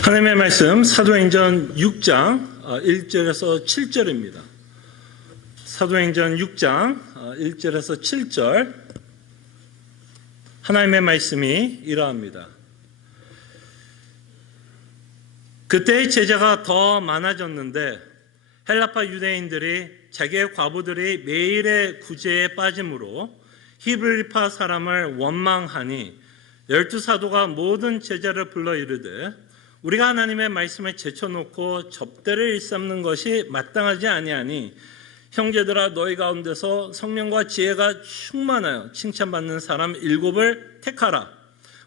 하나님의 말씀 사도행전 6장 1절에서 7절입니다. 사도행전 6장 1절에서 7절 하나님의 말씀이 이러합니다. 그때의 제자가 더 많아졌는데 헬라파 유대인들이 자기의 과부들이 매일의 구제에 빠짐으로 히브리파 사람을 원망하니 12사도가 모든 제자를 불러 이르되 우리가 하나님의 말씀을 제쳐놓고 접대를 일삼는 것이 마땅하지 아니하니 형제들아 너희 가운데서 성령과 지혜가 충만하여 칭찬받는 사람 7을 택하라.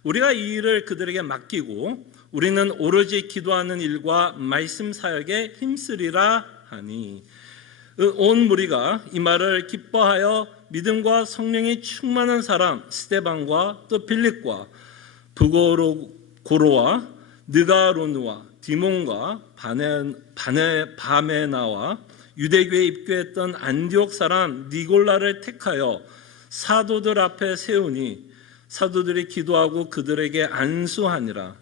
우리가 이 일을 그들에게 맡기고 우리는 오로지 기도하는 일과 말씀 사역에 힘쓰리라 하니 온 무리가 이 말을 기뻐하여 믿음과 성령이 충만한 사람 스데반과 또 빌립과 부고로와 느가로누와 디몬과 바메나와 유대교에 입교했던 안디옥 사람 니골라를 택하여 사도들 앞에 세우니 사도들이 기도하고 그들에게 안수하니라.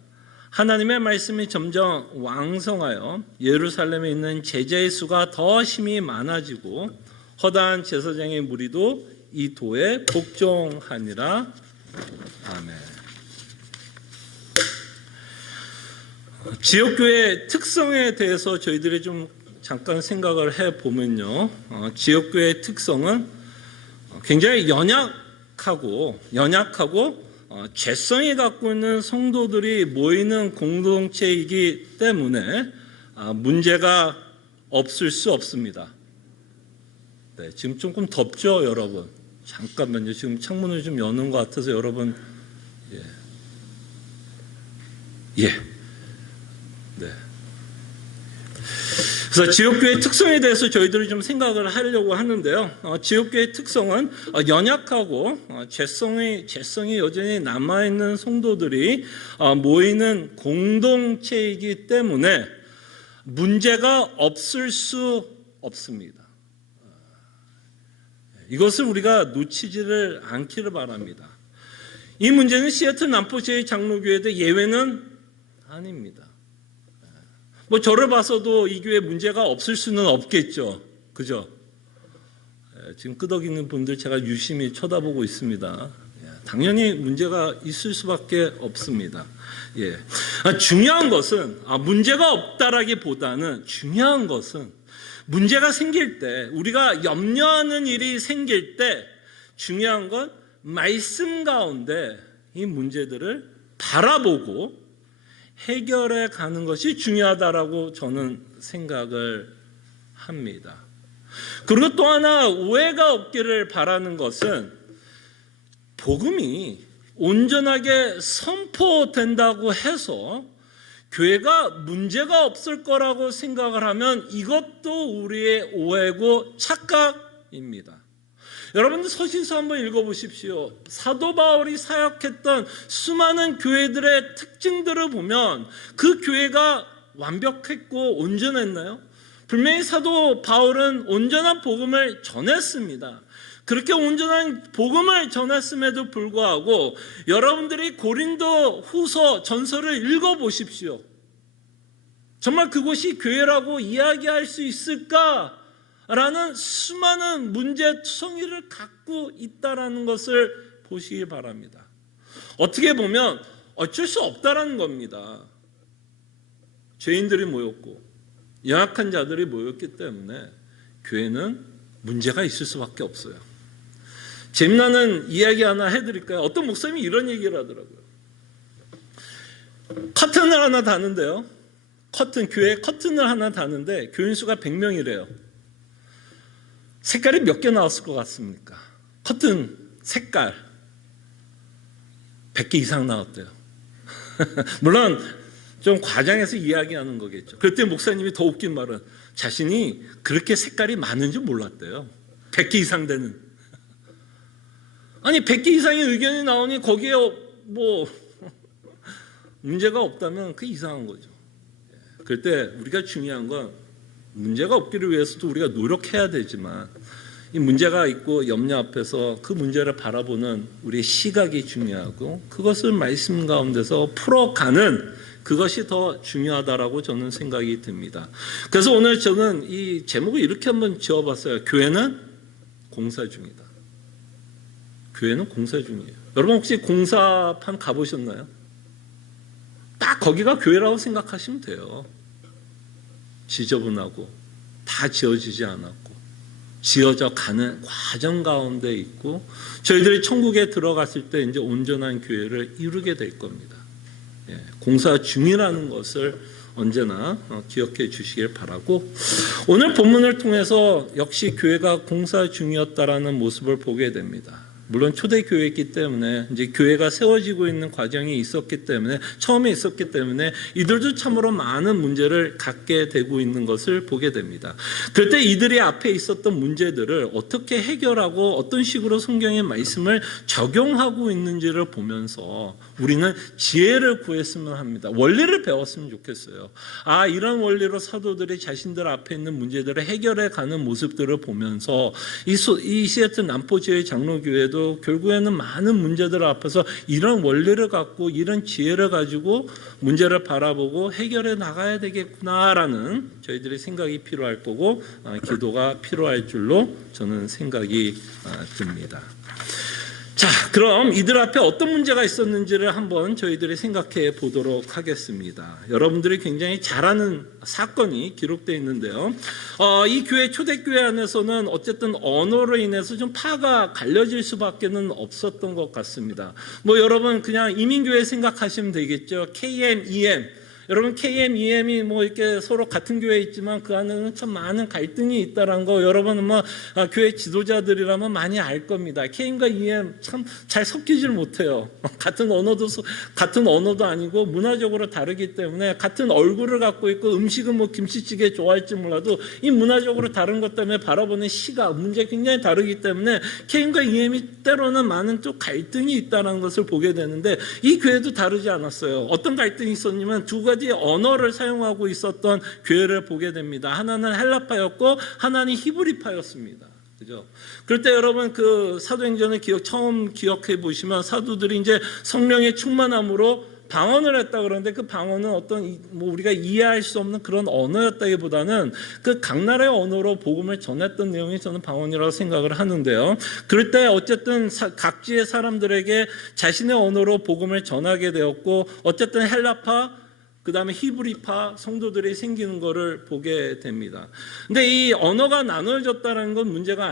하나님의 말씀이 점점 왕성하여 예루살렘에 있는 제자의 수가 더 심히 많아지고 허다한 제사장의 무리도 이 도에 복종하니라. 아멘. 지역교회의 특성에 대해서 저희들이 좀 잠깐 생각을 해보면요. 지역교회의 특성은 굉장히 연약하고 죄성이 갖고 있는 성도들이 모이는 공동체이기 때문에 문제가 없을 수 없습니다. 네, 지금 조금 덥죠, 여러분? 잠깐만요. 지금 창문을 좀 여는 것 같아서 여러분, 예. 네. 그래서 지역교회의 특성에 대해서 저희들이 좀 생각을 하려고 하는데요. 지역교회의 특성은 연약하고 죄성이 여전히 남아있는 성도들이 모이는 공동체이기 때문에 문제가 없을 수 없습니다. 이것을 우리가 놓치지를 않기를 바랍니다. 이 문제는 시애틀 남포시의 장로교회도 예외는 아닙니다. 저를 봐서도 이 교회에 문제가 없을 수는 없겠죠. 그죠? 지금 끄덕이는 분들 제가 유심히 쳐다보고 있습니다. 당연히 문제가 있을 수밖에 없습니다. 중요한 것은 문제가 없다라기보다는 중요한 것은 문제가 생길 때 우리가 염려하는 일이 생길 때 중요한 건 말씀 가운데 이 문제들을 바라보고 해결해 가는 것이 중요하다라고 저는 생각을 합니다. 그리고 또 하나 오해가 없기를 바라는 것은 복음이 온전하게 선포된다고 해서 교회가 문제가 없을 거라고 생각을 하면 이것도 우리의 오해고 착각입니다. 여러분들 서신서 한번 읽어보십시오. 사도 바울이 사역했던 수많은 교회들의 특징들을 보면 그 교회가 완벽했고 온전했나요? 분명히 사도 바울은 온전한 복음을 전했습니다. 그렇게 온전한 복음을 전했음에도 불구하고 여러분들이 고린도 후서 전서를 읽어보십시오. 정말 그곳이 교회라고 이야기할 수 있을까? 라는 수많은 문제투성이를 갖고 있다는 것을 보시기 바랍니다. 어떻게 보면 어쩔 수 없다는 겁니다. 죄인들이 모였고 연약한 자들이 모였기 때문에 교회는 문제가 있을 수밖에 없어요. 재미나는 이야기 하나 해드릴까요? 어떤 목사님이 이런 얘기를 하더라고요. 커튼을 하나 다는데요. 교회 커튼을 하나 다는데 교인 수가 100명이래요. 색깔이 몇 개 나왔을 것 같습니까? 커튼 색깔 100개 이상 나왔대요. 물론 좀 과장해서 이야기하는 거겠죠. 그때 목사님이 더 웃긴 말은 자신이 그렇게 색깔이 많은 줄 몰랐대요. 100개 이상 되는. 아니 100개 이상의 의견이 나오니 거기에 문제가 없다면 그게 이상한 거죠. 그럴 때 우리가 중요한 건 문제가 없기를 위해서도 우리가 노력해야 되지만 이 문제가 있고 염려 앞에서 그 문제를 바라보는 우리의 시각이 중요하고 그것을 말씀 가운데서 풀어가는 그것이 더 중요하다라고 저는 생각이 듭니다. 그래서 오늘 저는 이 제목을 이렇게 한번 지어봤어요. 교회는 공사 중이다. 교회는 공사 중이에요. 여러분 혹시 공사판 가보셨나요? 딱 거기가 교회라고 생각하시면 돼요. 지저분하고 다 지어지지 않았고 지어져 가는 과정 가운데 있고 저희들이 천국에 들어갔을 때 이제 온전한 교회를 이루게 될 겁니다. 공사 중이라는 것을 언제나 기억해 주시길 바라고 오늘 본문을 통해서 역시 교회가 공사 중이었다라는 모습을 보게 됩니다. 물론 초대교회였기 때문에 이제 교회가 세워지고 있는 과정이 있었기 때문에 처음에 있었기 때문에 이들도 참으로 많은 문제를 갖게 되고 있는 것을 보게 됩니다. 그럴 때 이들이 앞에 있었던 문제들을 어떻게 해결하고 어떤 식으로 성경의 말씀을 적용하고 있는지를 보면서 우리는 지혜를 구했으면 합니다. 원리를 배웠으면 좋겠어요. 이런 원리로 사도들이 자신들 앞에 있는 문제들을 해결해 가는 모습들을 보면서 이 시애틀 남포지회 장로교회도 결국에는 많은 문제들 앞에서 이런 원리를 갖고 이런 지혜를 가지고 문제를 바라보고 해결해 나가야 되겠구나라는 저희들의 생각이 필요할 거고 기도가 필요할 줄로 저는 생각이 듭니다. 자, 그럼 이들 앞에 어떤 문제가 있었는지를 한번 저희들이 생각해 보도록 하겠습니다. 여러분들이 굉장히 잘 아는 사건이 기록되어 있는데요. 이 교회, 초대교회 안에서는 어쨌든 언어로 인해서 좀 파가 갈려질 수밖에는 없었던 것 같습니다. 여러분 그냥 이민교회 생각하시면 되겠죠. KM, EM. 여러분 KM, EM이 이렇게 서로 같은 교회에 있지만 그 안에는 참 많은 갈등이 있다는 거 여러분은 교회 지도자들이라면 많이 알 겁니다. KM과 EM 참 잘 섞이질 못해요. 같은 언어도 아니고 문화적으로 다르기 때문에 같은 얼굴을 갖고 있고 음식은 김치찌개 좋아할지 몰라도 이 문화적으로 다른 것 때문에 바라보는 시각, 문제 굉장히 다르기 때문에 KM과 EM이 때로는 많은 또 갈등이 있다는 것을 보게 되는데 이 교회도 다르지 않았어요. 어떤 갈등이 있었냐면 두 가지 언어를 사용하고 있었던 교회를 보게 됩니다. 하나는 헬라파였고 하나는 히브리파였습니다. 그죠? 그럴 때 여러분 그 사도행전을 처음 기억해 보시면 사도들이 이제 성령의 충만함으로 방언을 했다 그러는데 그 방언은 어떤 우리가 이해할 수 없는 그런 언어였다기보다는 그 각 나라의 언어로 복음을 전했던 내용이 저는 방언이라고 생각을 하는데요. 그럴 때 어쨌든 각지의 사람들에게 자신의 언어로 복음을 전하게 되었고 어쨌든 헬라파 그 다음에 히브리파 성도들이 생기는 것을 보게 됩니다. 근데 이 언어가 나눠졌다는 건 문제가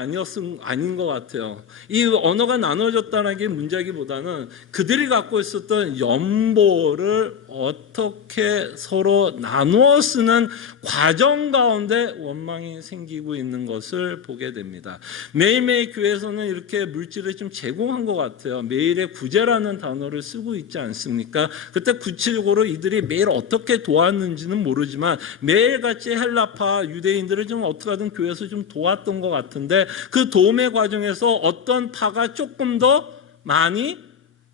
아닌 것 같아요. 이 언어가 나눠졌다는 게 문제기보다는 그들이 갖고 있었던 연보를 어떻게 서로 나누어 쓰는 과정 가운데 원망이 생기고 있는 것을 보게 됩니다. 매일매일 교회에서는 이렇게 물질을 좀 제공한 것 같아요. 매일의 구제라는 단어를 쓰고 있지 않습니까? 그때 구체적으로 이들이 매일 어떻게 도왔는지는 모르지만 매일같이 헬라파 유대인들을 좀 어떻게든 교회에서 좀 도왔던 것 같은데 그 도움의 과정에서 어떤 파가 조금 더 많이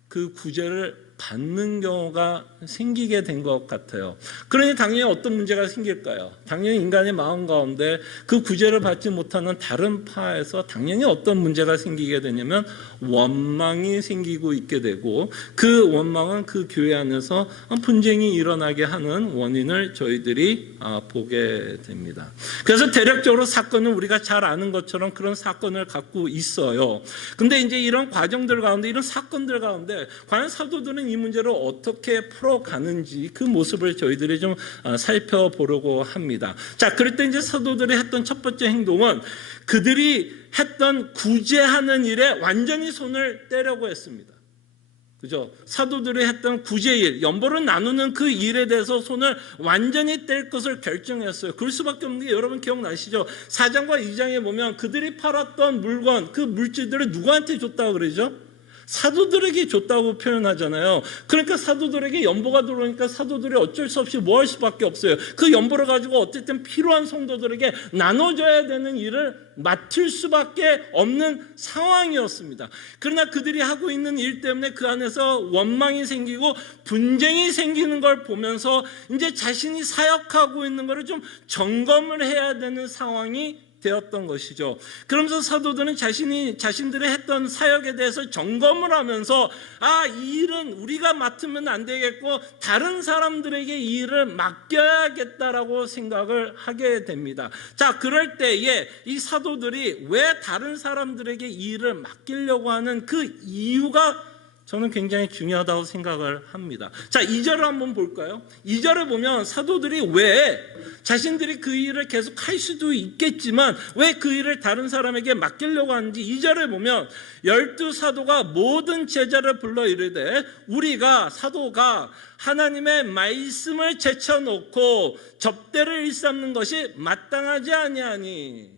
그 구제를 받는 경우가 생기게 된 것 같아요. 그러니 당연히 어떤 문제가 생길까요? 당연히 인간의 마음 가운데 그 구제를 받지 못하는 다른 파에서 당연히 어떤 문제가 생기게 되냐면 원망이 생기고 있게 되고 그 원망은 그 교회 안에서 분쟁이 일어나게 하는 원인을 저희들이 보게 됩니다. 그래서 대략적으로 사건은 우리가 잘 아는 것처럼 그런 사건을 갖고 있어요. 근데 이제 이런 과정들 가운데 이런 사건들 가운데 과연 사도들은 이 문제를 어떻게 풀어가는지 그 모습을 저희들이 좀 살펴보려고 합니다. 자, 그럴 때 이제 사도들이 했던 첫 번째 행동은 그들이 했던 구제하는 일에 완전히 손을 떼려고 했습니다. 그죠? 사도들이 했던 구제일, 연보를 나누는 그 일에 대해서 손을 완전히 뗄 것을 결정했어요. 그럴 수밖에 없는 게 여러분 기억나시죠? 4장과 2장에 보면 그들이 팔았던 물건, 그 물질들을 누구한테 줬다고 그러죠? 사도들에게 줬다고 표현하잖아요. 그러니까 사도들에게 연보가 들어오니까 사도들이 어쩔 수 없이 뭐 할 수밖에 없어요. 그 연보를 가지고 어쨌든 필요한 성도들에게 나눠줘야 되는 일을 맡을 수밖에 없는 상황이었습니다. 그러나 그들이 하고 있는 일 때문에 그 안에서 원망이 생기고 분쟁이 생기는 걸 보면서 이제 자신이 사역하고 있는 것을 좀 점검을 해야 되는 상황이 되었던 것이죠. 그러면서 사도들은 자신들이 했던 사역에 대해서 점검을 하면서 이 일은 우리가 맡으면 안 되겠고 다른 사람들에게 이 일을 맡겨야겠다라고 생각을 하게 됩니다. 자, 그럴 때에 이 사도들이 왜 다른 사람들에게 이 일을 맡기려고 하는 그 이유가 저는 굉장히 중요하다고 생각을 합니다. 자, 2절을 한번 볼까요? 2절을 보면 사도들이 왜 자신들이 그 일을 계속 할 수도 있겠지만 왜 그 일을 다른 사람에게 맡기려고 하는지 2절을 보면 12사도가 모든 제자를 불러 이르되 우리가 사도가 하나님의 말씀을 제쳐놓고 접대를 일삼는 것이 마땅하지 아니하니.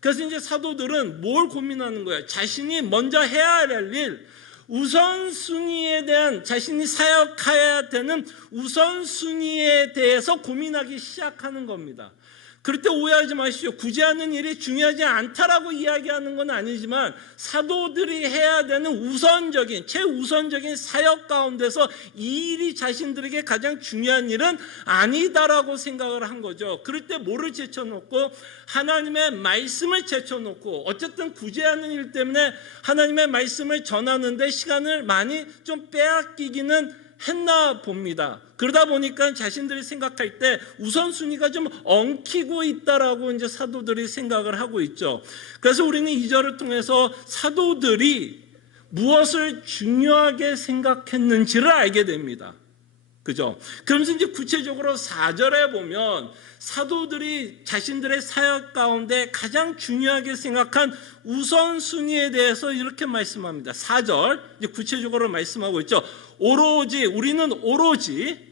그래서 이제 사도들은 뭘 고민하는 거예요? 자신이 먼저 해야 할 일, 우선순위에 대한 자신이 사역해야 되는 우선순위에 대해서 고민하기 시작하는 겁니다. 그럴 때 오해하지 마십시오. 굳이 하는 일이 중요하지 않다라고 이야기하는 건 아니지만 사도들이 해야 되는 우선적인 최우선적인 사역 가운데서 이 일이 자신들에게 가장 중요한 일은 아니다라고 생각을 한 거죠. 그럴 때 뭐를 제쳐놓고 하나님의 말씀을 제쳐놓고 어쨌든 굳이 하는 일 때문에 하나님의 말씀을 전하는데 시간을 많이 좀 빼앗기기는 했나 봅니다. 그러다 보니까 자신들이 생각할 때 우선순위가 좀 엉키고 있다라고 이제 사도들이 생각을 하고 있죠. 그래서 우리는 이 절을 통해서 사도들이 무엇을 중요하게 생각했는지를 알게 됩니다. 그죠? 그러면서 이제 구체적으로 4절에 보면 사도들이 자신들의 사역 가운데 가장 중요하게 생각한 우선순위에 대해서 이렇게 말씀합니다. 4절 이제 구체적으로 말씀하고 있죠. 우리는 오로지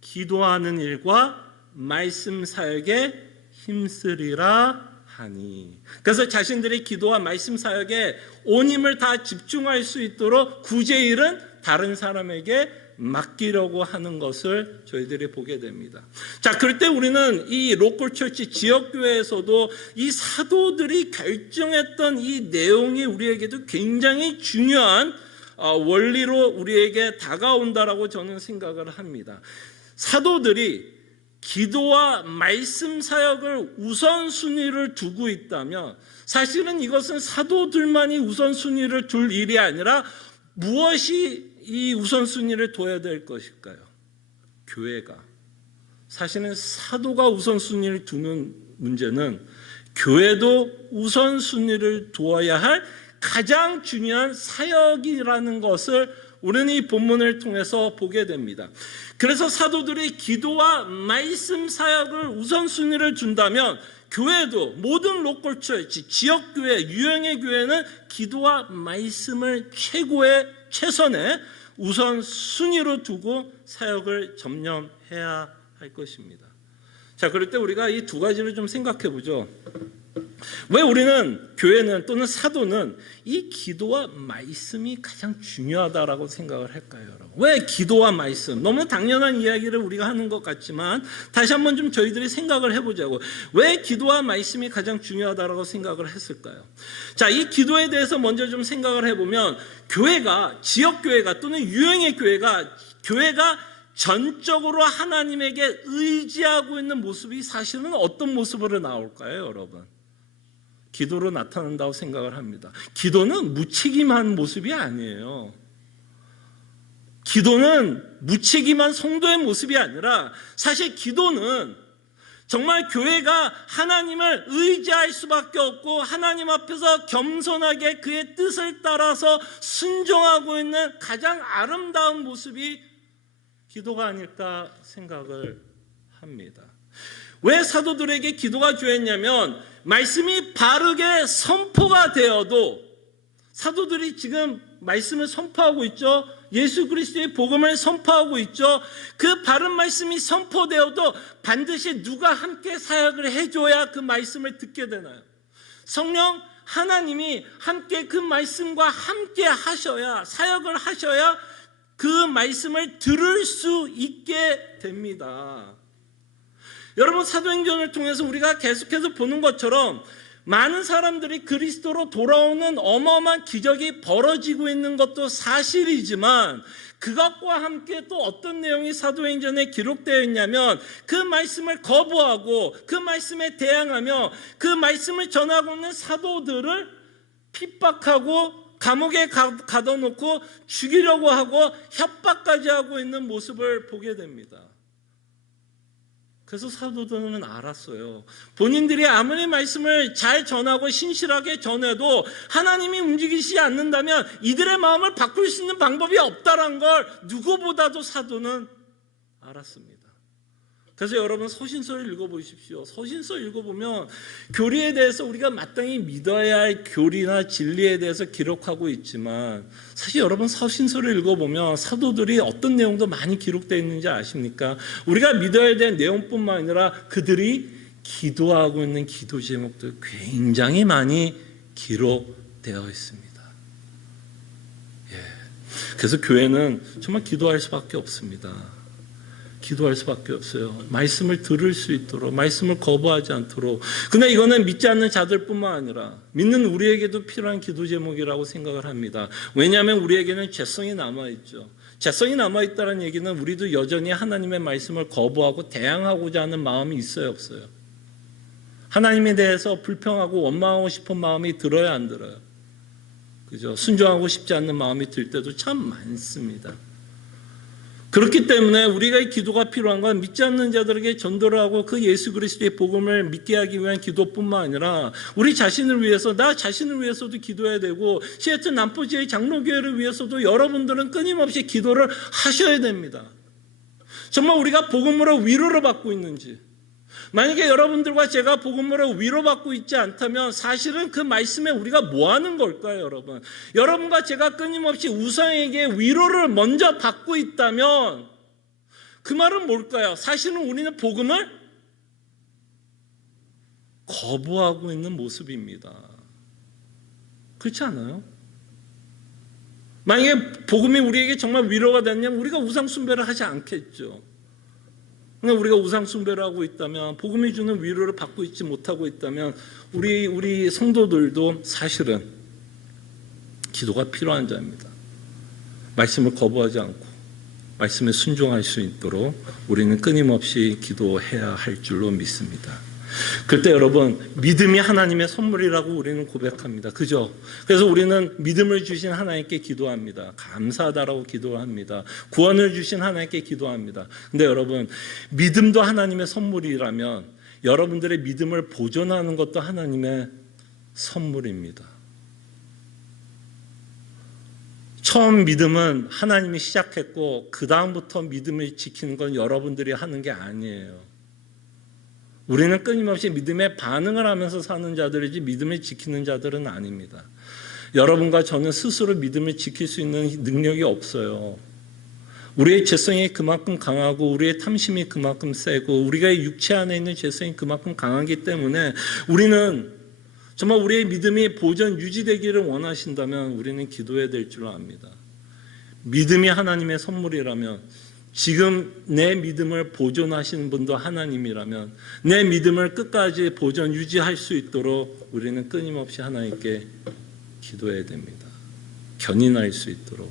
기도하는 일과 말씀 사역에 힘쓰리라 하니. 그래서 자신들이 기도와 말씀 사역에 온 힘을 다 집중할 수 있도록 구제의 일은 다른 사람에게 맡기려고 하는 것을 저희들이 보게 됩니다. 자, 그럴 때 우리는 이 로컬 처치 지역교회에서도 이 사도들이 결정했던 이 내용이 우리에게도 굉장히 중요한 원리로 우리에게 다가온다라고 저는 생각을 합니다. 사도들이 기도와 말씀 사역을 우선순위를 두고 있다면 사실은 이것은 사도들만이 우선순위를 둘 일이 아니라 무엇이 이 우선순위를 둬야 될 것일까요? 교회가. 사실은 사도가 우선순위를 두는 문제는 교회도 우선순위를 두어야 할 가장 중요한 사역이라는 것을 우리는 이 본문을 통해서 보게 됩니다. 그래서 사도들이 기도와 말씀 사역을 우선순위를 준다면 교회도 모든 로컬 처치, 지역교회, 유형의 교회는 기도와 말씀을 최선의 우선순위로 두고 사역을 점령해야 할 것입니다. 자, 그럴 때 우리가 이 두 가지를 좀 생각해 보죠. 왜 우리는 교회는 또는 사도는 이 기도와 말씀이 가장 중요하다라고 생각을 할까요, 여러분? 왜 기도와 말씀? 너무 당연한 이야기를 우리가 하는 것 같지만 다시 한번 좀 저희들이 생각을 해보자고. 왜 기도와 말씀이 가장 중요하다라고 생각을 했을까요? 자, 이 기도에 대해서 먼저 좀 생각을 해보면 교회가, 지역교회가 또는 유형의 교회가 전적으로 하나님에게 의지하고 있는 모습이 사실은 어떤 모습으로 나올까요, 여러분? 기도로 나타난다고 생각을 합니다. 기도는 무책임한 모습이 아니에요. 기도는 무책임한 성도의 모습이 아니라 사실 기도는 정말 교회가 하나님을 의지할 수밖에 없고 하나님 앞에서 겸손하게 그의 뜻을 따라서 순종하고 있는 가장 아름다운 모습이 기도가 아닐까 생각을 합니다. 왜 사도들에게 기도가 중요했냐면 말씀이 바르게 선포가 되어도 사도들이 지금 말씀을 선포하고 있죠. 예수 그리스도의 복음을 선포하고 있죠. 그 바른 말씀이 선포되어도 반드시 누가 함께 사역을 해줘야 그 말씀을 듣게 되나요? 성령 하나님이 함께 그 말씀과 함께 하셔야, 사역을 하셔야 그 말씀을 들을 수 있게 됩니다. 여러분, 사도행전을 통해서 우리가 계속해서 보는 것처럼 많은 사람들이 그리스도로 돌아오는 어마어마한 기적이 벌어지고 있는 것도 사실이지만 그것과 함께 또 어떤 내용이 사도행전에 기록되어 있냐면 그 말씀을 거부하고 그 말씀에 대항하며 그 말씀을 전하고 있는 사도들을 핍박하고 감옥에 가둬놓고 죽이려고 하고 협박까지 하고 있는 모습을 보게 됩니다. 그래서 사도들은 알았어요. 본인들이 아무리 말씀을 잘 전하고 신실하게 전해도 하나님이 움직이시지 않는다면 이들의 마음을 바꿀 수 있는 방법이 없다는 걸 누구보다도 사도는 알았습니다. 그래서 여러분 서신서를 읽어보십시오. 서신서 읽어보면 교리에 대해서 우리가 마땅히 믿어야 할 교리나 진리에 대해서 기록하고 있지만 사실 여러분 서신서를 읽어보면 사도들이 어떤 내용도 많이 기록되어 있는지 아십니까? 우리가 믿어야 될 내용뿐만 아니라 그들이 기도하고 있는 기도 제목도 굉장히 많이 기록되어 있습니다. 그래서 교회는 정말 기도할 수밖에 없습니다. 기도할 수밖에 없어요. 말씀을 들을 수 있도록, 말씀을 거부하지 않도록. 근데 이거는 믿지 않는 자들뿐만 아니라 믿는 우리에게도 필요한 기도 제목이라고 생각을 합니다. 왜냐하면 우리에게는 죄성이 남아있죠. 죄성이 남아있다는 얘기는 우리도 여전히 하나님의 말씀을 거부하고 대항하고자 하는 마음이 있어요, 없어요? 하나님에 대해서 불평하고 원망하고 싶은 마음이 들어야 안 들어요? 그죠? 순종하고 싶지 않는 마음이 들 때도 참 많습니다. 그렇기 때문에 우리가 이 기도가 필요한 건 믿지 않는 자들에게 전도를 하고 그 예수 그리스도의 복음을 믿게 하기 위한 기도뿐만 아니라 우리 자신을 위해서, 나 자신을 위해서도 기도해야 되고 시애틀 남포지의 장로교회를 위해서도 여러분들은 끊임없이 기도를 하셔야 됩니다. 정말 우리가 복음으로 위로를 받고 있는지, 만약에 여러분들과 제가 복음으로 위로받고 있지 않다면 사실은 그 말씀에 우리가 뭐 하는 걸까요, 여러분? 여러분과 제가 끊임없이 우상에게 위로를 먼저 받고 있다면 그 말은 뭘까요? 사실은 우리는 복음을 거부하고 있는 모습입니다. 그렇지 않아요? 만약에 복음이 우리에게 정말 위로가 됐냐면 우리가 우상 숭배를 하지 않겠죠. 그러니까 우리가 우상 숭배를 하고 있다면, 복음이 주는 위로를 받고 있지 못하고 있다면 우리 성도들도 사실은 기도가 필요한 자입니다. 말씀을 거부하지 않고 말씀에 순종할 수 있도록 우리는 끊임없이 기도해야 할 줄로 믿습니다. 그때 여러분, 믿음이 하나님의 선물이라고 우리는 고백합니다. 그죠? 그래서 우리는 믿음을 주신 하나님께 기도합니다. 감사하다라고 기도합니다. 구원을 주신 하나님께 기도합니다. 근데 여러분, 믿음도 하나님의 선물이라면 여러분들의 믿음을 보존하는 것도 하나님의 선물입니다. 처음 믿음은 하나님이 시작했고 그 다음부터 믿음을 지키는 건 여러분들이 하는 게 아니에요. 우리는 끊임없이 믿음에 반응을 하면서 사는 자들이지 믿음을 지키는 자들은 아닙니다. 여러분과 저는 스스로 믿음을 지킬 수 있는 능력이 없어요. 우리의 죄성이 그만큼 강하고 우리의 탐심이 그만큼 세고 우리가 육체 안에 있는 죄성이 그만큼 강하기 때문에 우리는 정말 우리의 믿음이 보존 유지되기를 원하신다면 우리는 기도해야 될 줄 압니다. 믿음이 하나님의 선물이라면 지금 내 믿음을 보존하시는 분도 하나님이라면 내 믿음을 끝까지 보존 유지할 수 있도록 우리는 끊임없이 하나님께 기도해야 됩니다. 견인할 수 있도록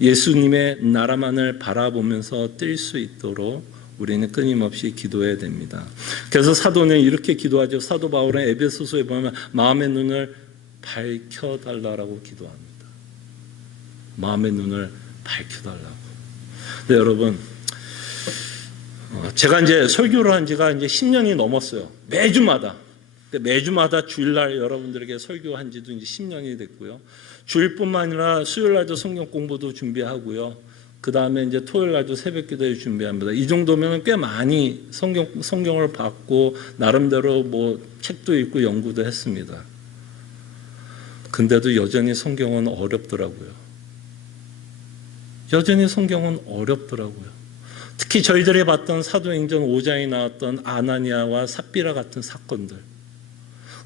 예수님의 나라만을 바라보면서 뛸 수 있도록 우리는 끊임없이 기도해야 됩니다. 그래서 사도는 이렇게 기도하죠. 사도 바울은 에베소서에 보면 마음의 눈을 밝혀달라고 기도합니다. 마음의 눈을 밝혀달라고. 네, 여러분, 제가 이제 설교를 한 지가 이제 10년이 넘었어요. 매주마다 주일날 여러분들에게 설교한 지도 이제 10년이 됐고요. 주일뿐만 아니라 수요일날도 성경 공부도 준비하고요. 그 다음에 이제 토요일날도 새벽기도에 준비합니다. 이 정도면 꽤 많이 성경을 받고 나름대로 뭐 책도 읽고 연구도 했습니다. 근데도 여전히 성경은 어렵더라고요. 여전히 성경은 어렵더라고요. 특히 저희들이 봤던 사도행전 5장에 나왔던 아나니아와 삽비라 같은 사건들,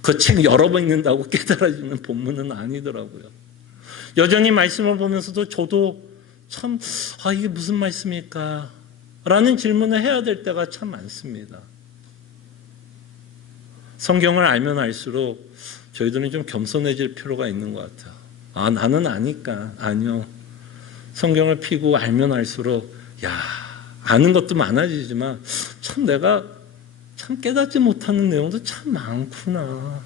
그 책 여러 번 읽는다고 깨달아지는 본문은 아니더라고요. 여전히 말씀을 보면서도 저도 참 이게 무슨 말씀일까? 라는 질문을 해야 될 때가 참 많습니다. 성경을 알면 알수록 저희들은 좀 겸손해질 필요가 있는 것 같아요. 나는 아니까. 아니요. 성경을 피고 알면 알수록 아는 것도 많아지지만 참 내가 참 깨닫지 못하는 내용도 참 많구나.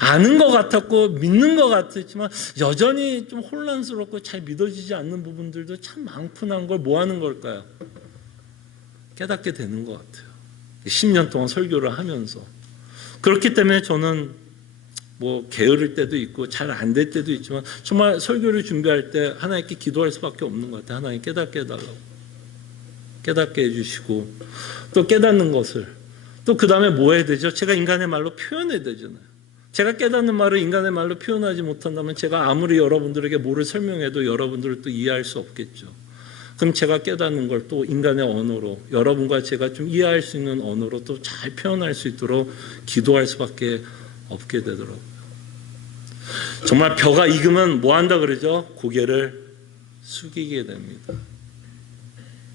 아는 것 같았고 믿는 것 같았지만 여전히 좀 혼란스럽고 잘 믿어지지 않는 부분들도 참 많구나 하는 걸 뭐 하는 걸까요? 깨닫게 되는 것 같아요. 10년 동안 설교를 하면서. 그렇기 때문에 저는 뭐 게으를 때도 있고 잘 안 될 때도 있지만 정말 설교를 준비할 때 하나님께 기도할 수밖에 없는 것 같아요. 하나님 깨닫게 해달라고. 깨닫게 해주시고 또 깨닫는 것을 또 그 다음에 뭐 해야 되죠? 제가 인간의 말로 표현해야 되잖아요. 제가 깨닫는 말을 인간의 말로 표현하지 못한다면 제가 아무리 여러분들에게 뭐를 설명해도 여러분들을 또 이해할 수 없겠죠. 그럼 제가 깨닫는 걸 또 인간의 언어로 여러분과 제가 좀 이해할 수 있는 언어로 또 잘 표현할 수 있도록 기도할 수밖에 없게 되더라고요. 정말 벼가 익으면 뭐 한다 그러죠? 고개를 숙이게 됩니다.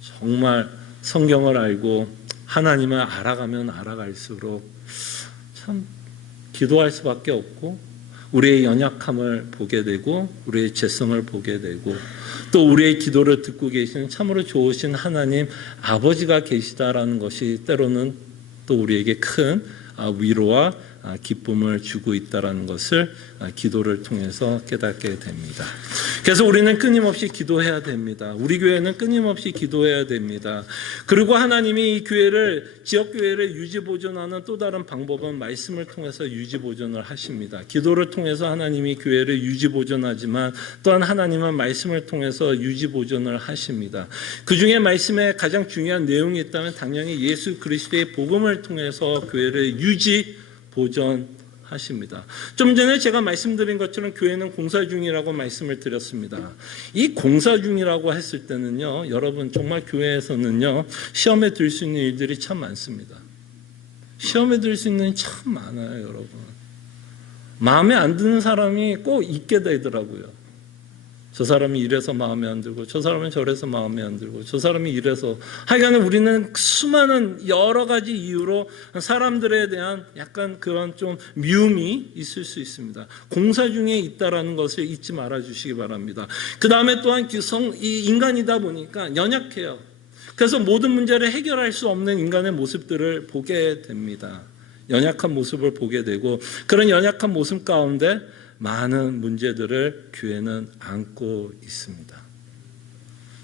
정말 성경을 알고 하나님을 알아가면 알아갈수록 참 기도할 수밖에 없고 우리의 연약함을 보게 되고 우리의 죄성을 보게 되고 또 우리의 기도를 듣고 계시는 참으로 좋으신 하나님 아버지가 계시다라는 것이 때로는 또 우리에게 큰 위로와 기쁨을 주고 있다는 것을 기도를 통해서 깨닫게 됩니다. 그래서 우리는 끊임없이 기도해야 됩니다. 우리 교회는 끊임없이 기도해야 됩니다. 그리고 하나님이 이 교회를 지역교회를 유지보존하는 또 다른 방법은 말씀을 통해서 유지보존을 하십니다. 기도를 통해서 하나님이 교회를 유지보존하지만 또한 하나님은 말씀을 통해서 유지보존을 하십니다. 그 중에 말씀에 가장 중요한 내용이 있다면 당연히 예수 그리스도의 복음을 통해서 교회를 보존하십니다. 좀 전에 제가 말씀드린 것처럼 교회는 공사 중이라고 말씀을 드렸습니다. 이 공사 중이라고 했을 때는요, 여러분 정말 교회에서는요 시험에 들 수 있는 일들이 참 많습니다. 시험에 들 수 있는 일이 참 많아요, 여러분. 마음에 안 드는 사람이 꼭 있게 되더라고요. 저 사람이 이래서 마음에 안 들고 저 사람은 저래서 마음에 안 들고 저 사람이 이래서 하여간 우리는 수많은 여러 가지 이유로 사람들에 대한 약간 그런 좀 미움이 있을 수 있습니다. 공사 중에 있다라는 것을 잊지 말아 주시기 바랍니다. 그 다음에 또한 이 인간이다 보니까 연약해요. 그래서 모든 문제를 해결할 수 없는 인간의 모습들을 보게 됩니다. 연약한 모습을 보게 되고 그런 연약한 모습 가운데 많은 문제들을 교회는 안고 있습니다.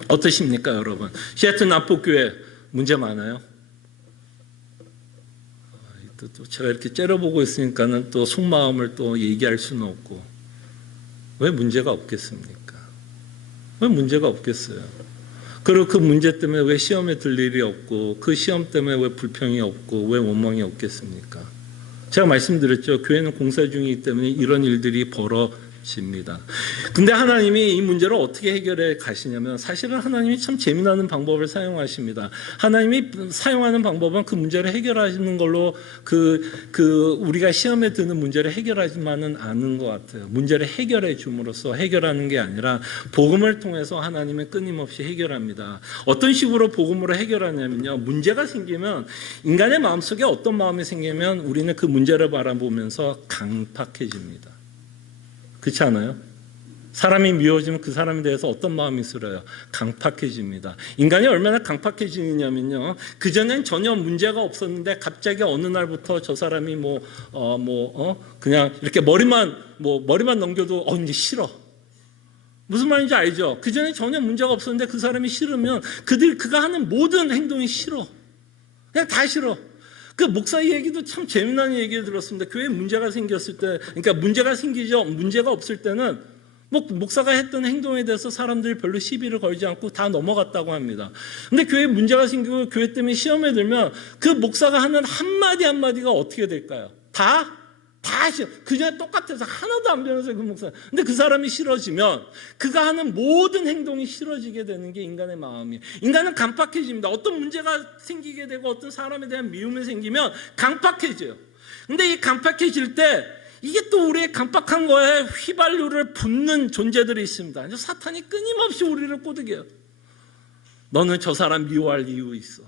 어떠십니까, 여러분? 시애틀 남북교회 문제 많아요? 또 제가 이렇게 째려보고 있으니까는 또 속마음을 또 얘기할 수는 없고 왜 문제가 없겠습니까? 왜 문제가 없겠어요? 그리고 그 문제 때문에 왜 시험에 들 일이 없고 그 시험 때문에 왜 불평이 없고 왜 원망이 없겠습니까? 제가 말씀드렸죠. 교회는 공사 중이기 때문에 이런 일들이 벌어집니다. 근데 하나님이 이 문제를 어떻게 해결해 가시냐면 사실은 하나님이 참 재미나는 방법을 사용하십니다. 하나님이 사용하는 방법은 그 문제를 해결하시는 걸로 우리가 시험에 드는 문제를 해결하지만은 않은 것 같아요. 문제를 해결해 줌으로써 해결하는 게 아니라 복음을 통해서 하나님은 끊임없이 해결합니다. 어떤 식으로 복음으로 해결하냐면요. 문제가 생기면 인간의 마음속에 어떤 마음이 생기면 우리는 그 문제를 바라보면서 강팍해집니다. 그렇지 않아요? 사람이 미워지면 그 사람에 대해서 어떤 마음이 들어요? 강팍해집니다. 인간이 얼마나 강팍해지느냐면요. 그전엔 전혀 문제가 없었는데 갑자기 어느 날부터 저 사람이 그냥 이렇게 머리만 넘겨도 이제 싫어. 무슨 말인지 알죠? 그전에 전혀 문제가 없었는데 그 사람이 싫으면 그가 하는 모든 행동이 싫어. 그냥 다 싫어. 그 목사 얘기도 참 재미난 얘기를 들었습니다. 교회에 문제가 생겼을 때, 그러니까 문제가 생기죠. 문제가 없을 때는 목사가 했던 행동에 대해서 사람들이 별로 시비를 걸지 않고 다 넘어갔다고 합니다. 근데 교회에 문제가 생기고 교회 때문에 시험에 들면 그 목사가 하는 한마디가 어떻게 될까요? 다 싫어. 그전에 똑같아서 하나도 안 변해서 그 목사. 근데 그 사람이 싫어지면 그가 하는 모든 행동이 싫어지게 되는 게 인간의 마음이에요. 인간은 강팍해집니다. 어떤 문제가 생기게 되고 어떤 사람에 대한 미움이 생기면 강팍해져요. 근데 이 강팍해질 때 이게 또 우리의 강팍한 거에 휘발유를 붓는 존재들이 있습니다. 사탄이 끊임없이 우리를 꼬드겨요. 너는 저 사람 미워할 이유 있어.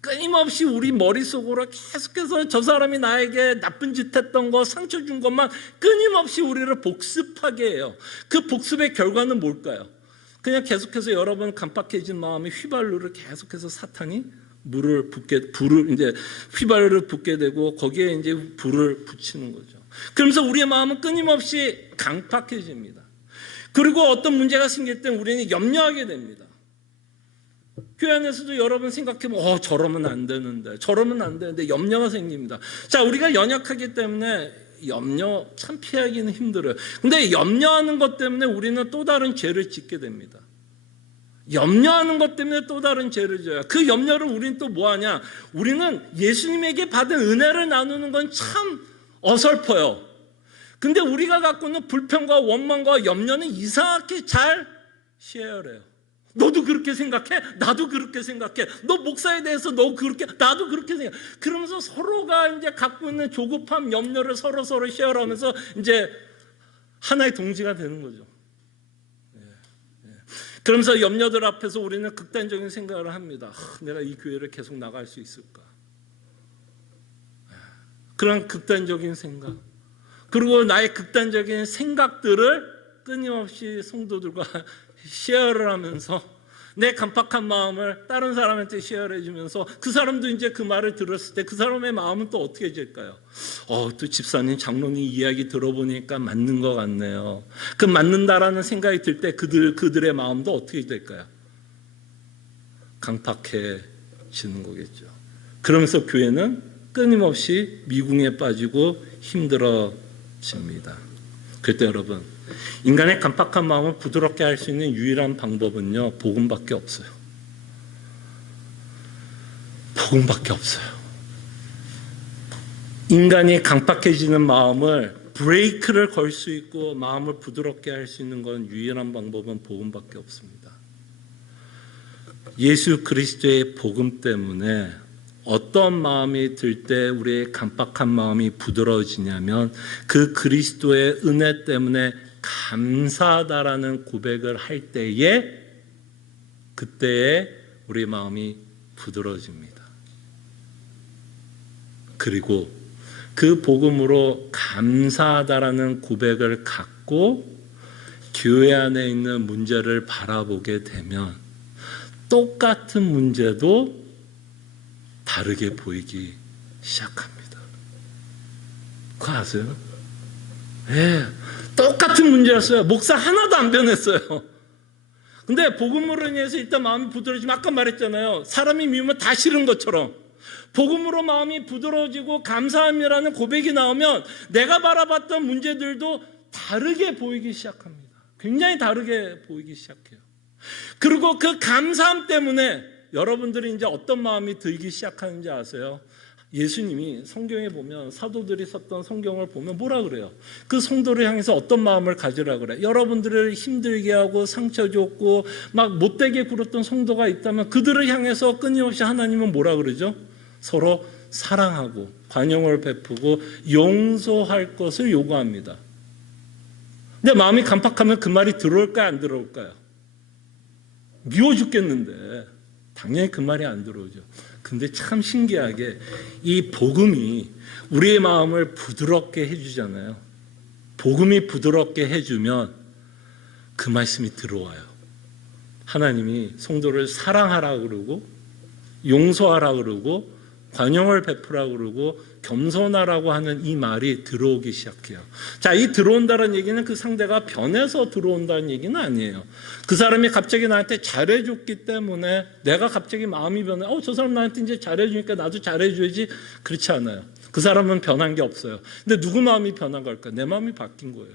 끊임없이 우리 머릿속으로 계속해서 저 사람이 나에게 나쁜 짓 했던 거, 상처 준 것만 끊임없이 우리를 복습하게 해요. 그 복습의 결과는 뭘까요? 그냥 계속해서 여러분 간박해진 마음에 휘발유를 계속해서 사탄이 휘발유를 붓게 되고 거기에 이제 불을 붙이는 거죠. 그러면서 우리의 마음은 끊임없이 강팍해집니다. 그리고 어떤 문제가 생길 때 우리는 염려하게 됩니다. 교회 안에서도 여러분 생각해보면 저러면 안 되는데 염려가 생깁니다. 자, 우리가 연약하기 때문에 염려 참 피하기는 힘들어요. 근데 염려하는 것 때문에 우리는 또 다른 죄를 짓게 됩니다. 염려하는 것 때문에 또 다른 죄를 져요. 그 염려를 우리는 또 뭐하냐? 우리는 예수님에게 받은 은혜를 나누는 건 참 어설퍼요. 근데 우리가 갖고 있는 불평과 원망과 염려는 이상하게 잘 쉐어해요. 너도 그렇게 생각해? 나도 그렇게 생각해. 너 목사에 대해서 나도 그렇게 생각해. 그러면서 서로가 이제 갖고 있는 조급함, 염려를 서로 쉐어하면서 이제 하나의 동지가 되는 거죠. 그러면서 염려들 앞에서 우리는 극단적인 생각을 합니다. 내가 이 교회를 계속 나갈 수 있을까? 그런 극단적인 생각. 그리고 나의 극단적인 생각들을 끊임없이 성도들과 쉐어를 하면서 내 간팍한 마음을 다른 사람한테 쉐어를 해주면서 그 사람도 이제 그 말을 들었을 때 그 사람의 마음은 또 어떻게 될까요? 또 집사님, 장로님 이야기 들어보니까 맞는 것 같네요. 그 맞는다라는 생각이 들 때 그들의 마음도 어떻게 될까요? 강팍해지는 거겠죠. 그러면서 교회는 끊임없이 미궁에 빠지고 힘들어집니다. 그때 여러분, 인간의 간팍한 마음을 부드럽게 할 수 있는 유일한 방법은요, 복음밖에 없어요. 복음밖에 없어요. 인간이 강팍해지는 마음을 브레이크를 걸 수 있고 마음을 부드럽게 할 수 있는 건 유일한 방법은 복음밖에 없습니다. 예수 그리스도의 복음 때문에 어떤 마음이 들 때 우리의 간팍한 마음이 부드러워지냐면 그 그리스도의 은혜 때문에 감사하다라는 고백을 할 때에 그때에 우리 마음이 부드러워집니다. 그리고 그 복음으로 감사하다라는 고백을 갖고 교회 안에 있는 문제를 바라보게 되면 똑같은 문제도 다르게 보이기 시작합니다. 그거 아세요? 똑같은 문제였어요. 목사 하나도 안 변했어요. 근데 복음으로 인해서 일단 마음이 부드러워지면 아까 말했잖아요. 사람이 미우면 다 싫은 것처럼 복음으로 마음이 부드러워지고 감사함이라는 고백이 나오면 내가 바라봤던 문제들도 다르게 보이기 시작합니다. 굉장히 다르게 보이기 시작해요. 그리고 그 감사함 때문에 여러분들이 이제 어떤 마음이 들기 시작하는지 아세요? 예수님이 성경에 보면 사도들이 썼던 성경을 보면 뭐라 그래요? 그 성도를 향해서 어떤 마음을 가지라 그래? 여러분들을 힘들게 하고 상처 줬고 막 못되게 굴었던 성도가 있다면 그들을 향해서 끊임없이 하나님은 뭐라 그러죠? 서로 사랑하고 관용을 베푸고 용서할 것을 요구합니다. 근데 마음이 간팍하면 그 말이 들어올까요? 안 들어올까요? 미워 죽겠는데 당연히 그 말이 안 들어오죠. 근데 참 신기하게 이 복음이 우리의 마음을 부드럽게 해주잖아요. 복음이 부드럽게 해주면 그 말씀이 들어와요. 하나님이 성도를 사랑하라 그러고 용서하라 그러고 관용을 베푸라 그러고 겸손하라고 하는 이 말이 들어오기 시작해요. 자, 이 들어온다는 얘기는 그 상대가 변해서 들어온다는 얘기는 아니에요. 그 사람이 갑자기 나한테 잘해줬기 때문에 내가 갑자기 마음이 변해. 저 사람 나한테 이제 잘해주니까 나도 잘해줘야지. 그렇지 않아요. 그 사람은 변한 게 없어요. 근데 누구 마음이 변한 걸까? 내 마음이 바뀐 거예요.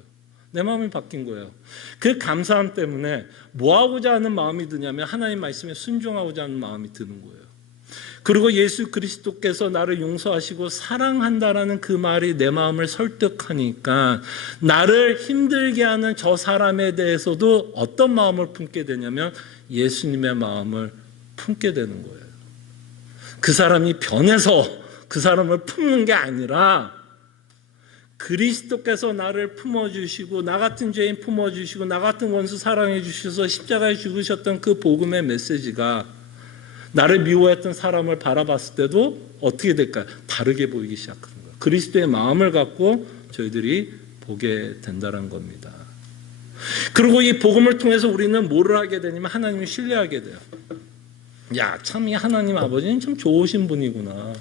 내 마음이 바뀐 거예요. 그 감사함 때문에 뭐 하고자 하는 마음이 드냐면 하나님 말씀에 순종하고자 하는 마음이 드는 거예요. 그리고 예수 그리스도께서 나를 용서하시고 사랑한다라는 그 말이 내 마음을 설득하니까 나를 힘들게 하는 저 사람에 대해서도 어떤 마음을 품게 되냐면 예수님의 마음을 품게 되는 거예요. 그 사람이 변해서 그 사람을 품는 게 아니라 그리스도께서 나를 품어주시고 나 같은 죄인 품어주시고 나 같은 원수 사랑해 주셔서 십자가에 죽으셨던 그 복음의 메시지가 나를 미워했던 사람을 바라봤을 때도 어떻게 될까요? 다르게 보이기 시작하는 거예요. 그리스도의 마음을 갖고 저희들이 보게 된다는 겁니다. 그리고 이 복음을 통해서 우리는 뭐를 하게 되냐면 하나님을 신뢰하게 돼요. 야, 참 이 하나님 아버지는 참 좋으신 분이구나.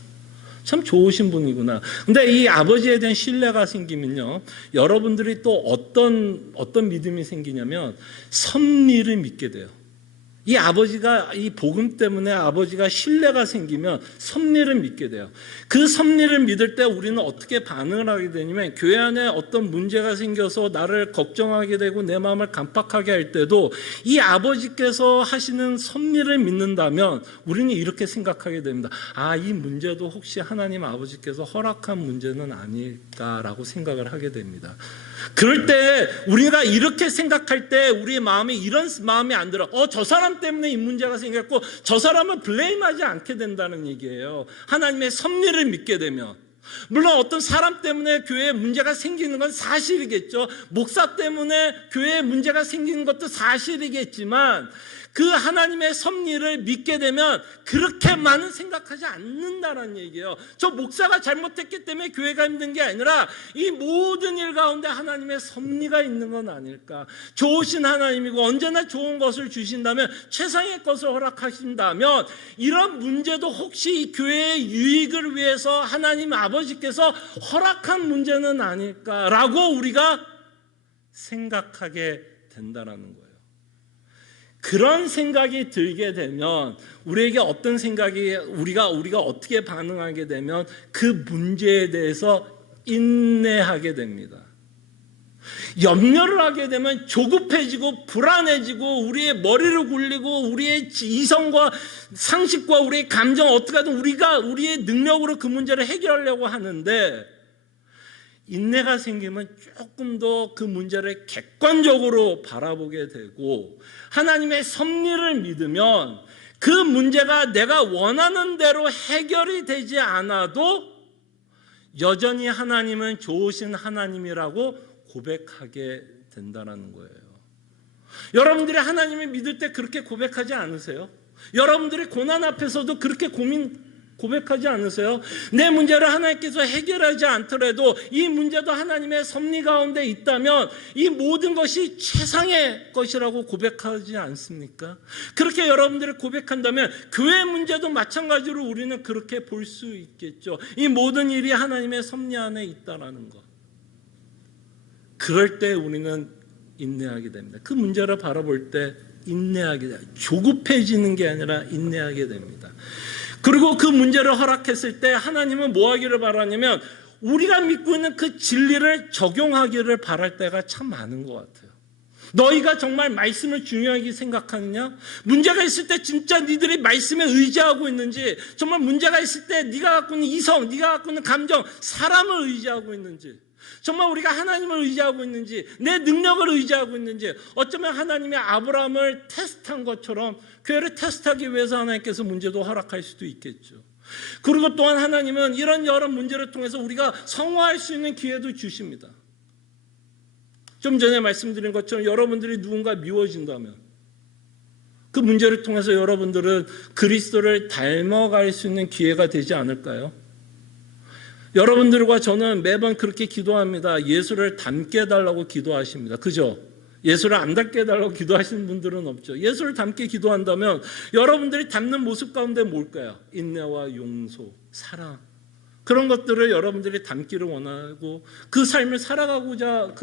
참 좋으신 분이구나. 근데 이 아버지에 대한 신뢰가 생기면요, 여러분들이 또 어떤 믿음이 생기냐면 섭리를 믿게 돼요. 이 아버지가, 이 복음 때문에 아버지가 신뢰가 생기면 섭리를 믿게 돼요. 그 섭리를 믿을 때 우리는 어떻게 반응을 하게 되냐면, 교회 안에 어떤 문제가 생겨서 나를 걱정하게 되고 내 마음을 간팍하게 할 때도 이 아버지께서 하시는 섭리를 믿는다면 우리는 이렇게 생각하게 됩니다. 아, 이 문제도 혹시 하나님 아버지께서 허락한 문제는 아닐까라고 생각을 하게 됩니다. 그럴 때 우리가 이렇게 생각할 때 우리의 마음에 이런 마음이 안 들어. 저 사람 때문에 이 문제가 생겼고 저 사람을 블레임하지 않게 된다는 얘기예요. 하나님의 섭리를 믿게 되면. 물론 어떤 사람 때문에 교회에 문제가 생기는 건 사실이겠죠. 목사 때문에 교회에 문제가 생기는 것도 사실이겠지만 그 하나님의 섭리를 믿게 되면 그렇게 많은 생각하지 않는다는 얘기예요. 저 목사가 잘못했기 때문에 교회가 힘든 게 아니라 이 모든 일 가운데 하나님의 섭리가 있는 건 아닐까. 좋으신 하나님이고 언제나 좋은 것을 주신다면, 최상의 것을 허락하신다면 이런 문제도 혹시 이 교회의 유익을 위해서 하나님 아버지께서 허락한 문제는 아닐까라고 우리가 생각하게 된다는 거예요. 그런 생각이 들게 되면 우리에게 어떤 생각이, 우리가 어떻게 반응하게 되면 그 문제에 대해서 인내하게 됩니다. 염려를 하게 되면 조급해지고 불안해지고 우리의 머리를 굴리고 우리의 이성과 상식과 우리의 감정 어떻게 하든 우리의 능력으로 그 문제를 해결하려고 하는데, 인내가 생기면 조금 더 그 문제를 객관적으로 바라보게 되고 하나님의 섭리를 믿으면 그 문제가 내가 원하는 대로 해결이 되지 않아도 여전히 하나님은 좋으신 하나님이라고 고백하게 된다는 거예요. 여러분들이 하나님을 믿을 때 그렇게 고백하지 않으세요? 여러분들이 고난 앞에서도 그렇게 고백하지 않으세요? 내 문제를 하나님께서 해결하지 않더라도 이 문제도 하나님의 섭리 가운데 있다면 이 모든 것이 최상의 것이라고 고백하지 않습니까? 그렇게 여러분들이 고백한다면 교회 문제도 마찬가지로 우리는 그렇게 볼 수 있겠죠. 이 모든 일이 하나님의 섭리 안에 있다는 것. 그럴 때 우리는 인내하게 됩니다. 그 문제를 바라볼 때 인내하게 돼요. 조급해지는 게 아니라 인내하게 됩니다. 그리고 그 문제를 허락했을 때 하나님은 뭐 하기를 바라냐면 우리가 믿고 있는 그 진리를 적용하기를 바랄 때가 참 많은 것 같아요. 너희가 정말 말씀을 중요하게 생각하느냐? 문제가 있을 때 진짜 니들이 말씀에 의지하고 있는지, 정말 문제가 있을 때 네가 갖고 있는 이성, 네가 갖고 있는 감정, 사람을 의지하고 있는지, 정말 우리가 하나님을 의지하고 있는지, 내 능력을 의지하고 있는지, 어쩌면 하나님의 아브라함을 테스트한 것처럼 교회를 테스트하기 위해서 하나님께서 문제도 허락할 수도 있겠죠. 그리고 또한 하나님은 이런 여러 문제를 통해서 우리가 성화할 수 있는 기회도 주십니다. 좀 전에 말씀드린 것처럼 여러분들이 누군가 미워진다면 그 문제를 통해서 여러분들은 그리스도를 닮아갈 수 있는 기회가 되지 않을까요? 여러분들과 저는 매번 그렇게 기도합니다. 예수를 닮게 해달라고 기도하십니다. 그죠? 예수를 안 닮게 해달라고 기도하시는 분들은 없죠. 예수를 닮게 기도한다면 여러분들이 닮는 모습 가운데 뭘까요? 인내와 용서, 사랑, 그런 것들을 여러분들이 닮기를 원하고 그 삶을 살아가고자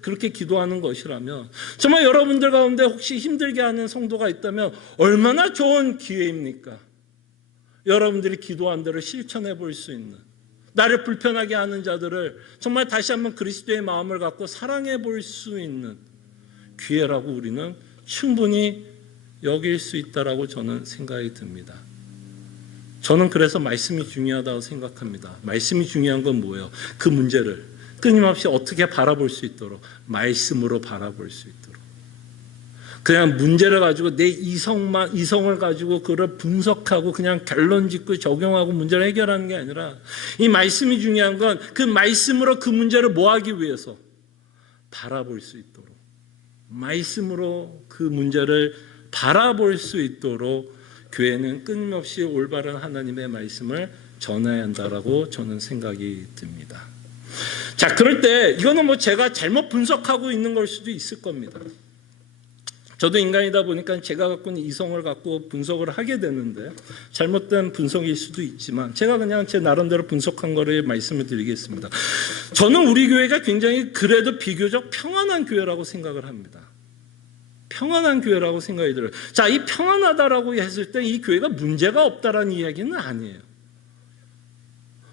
그렇게 기도하는 것이라면, 정말 여러분들 가운데 혹시 힘들게 하는 성도가 있다면 얼마나 좋은 기회입니까? 여러분들이 기도한 대로 실천해 볼 수 있는, 나를 불편하게 하는 자들을 정말 다시 한번 그리스도의 마음을 갖고 사랑해 볼 수 있는 기회라고 우리는 충분히 여길 수 있다라고 저는 생각이 듭니다. 저는 그래서 말씀이 중요하다고 생각합니다. 말씀이 중요한 건 뭐예요? 그 문제를 끊임없이 어떻게 바라볼 수 있도록, 말씀으로 바라볼 수 있도록. 그냥 문제를 가지고 내 이성을 가지고 그걸 분석하고 그냥 결론 짓고 적용하고 문제를 해결하는 게 아니라, 이 말씀이 중요한 건 그 말씀으로 그 문제를 뭐 하기 위해서? 바라볼 수 있도록. 말씀으로 그 문제를 바라볼 수 있도록 교회는 끊임없이 올바른 하나님의 말씀을 전해야 한다라고 저는 생각이 듭니다. 자, 그럴 때 이거는 뭐 제가 잘못 분석하고 있는 걸 수도 있을 겁니다. 저도 인간이다 보니까 제가 갖고 있는 이성을 갖고 분석을 하게 되는데 잘못된 분석일 수도 있지만 제가 그냥 제 나름대로 분석한 거를 말씀을 드리겠습니다. 저는 우리 교회가 굉장히 그래도 비교적 평안한 교회라고 생각을 합니다. 평안한 교회라고 생각이 들어요. 자, 이 평안하다라고 했을 때 이 교회가 문제가 없다라는 이야기는 아니에요.